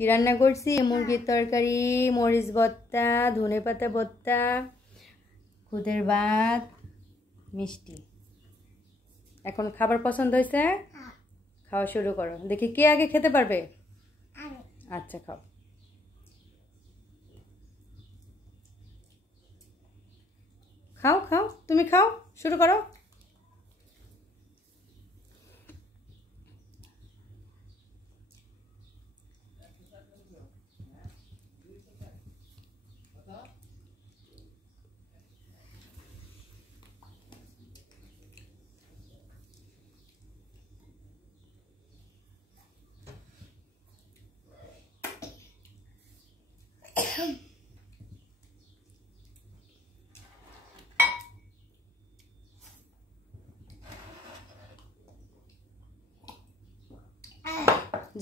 কি রান্না করছি? মুরগির তরকারি, মরিচ ভর্তা, ধনেপাতা ভর্তা, খুদের ভাত, মিষ্টি। এখন খাবার পছন্দ হয়েছে? খাওয়া শুরু করো। দেখি কে আগে খেতে পারবে। আচ্ছা, খাও। খাও খাও, তুমি খাও, শুরু করো।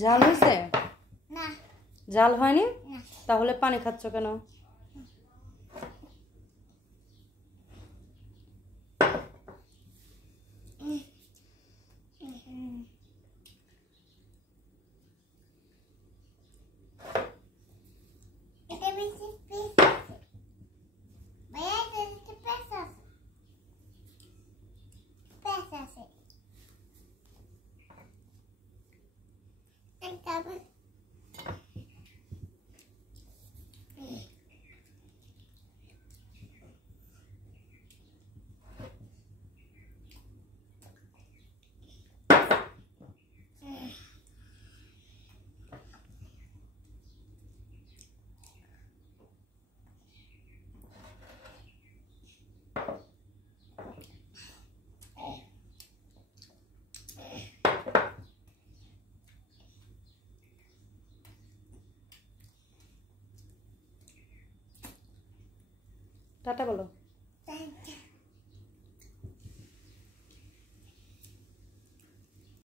ঝাল হয়েছে? না। ঝাল হয়নি? তাহলে পানি খাচ্ছ কেন? টাটা বলো।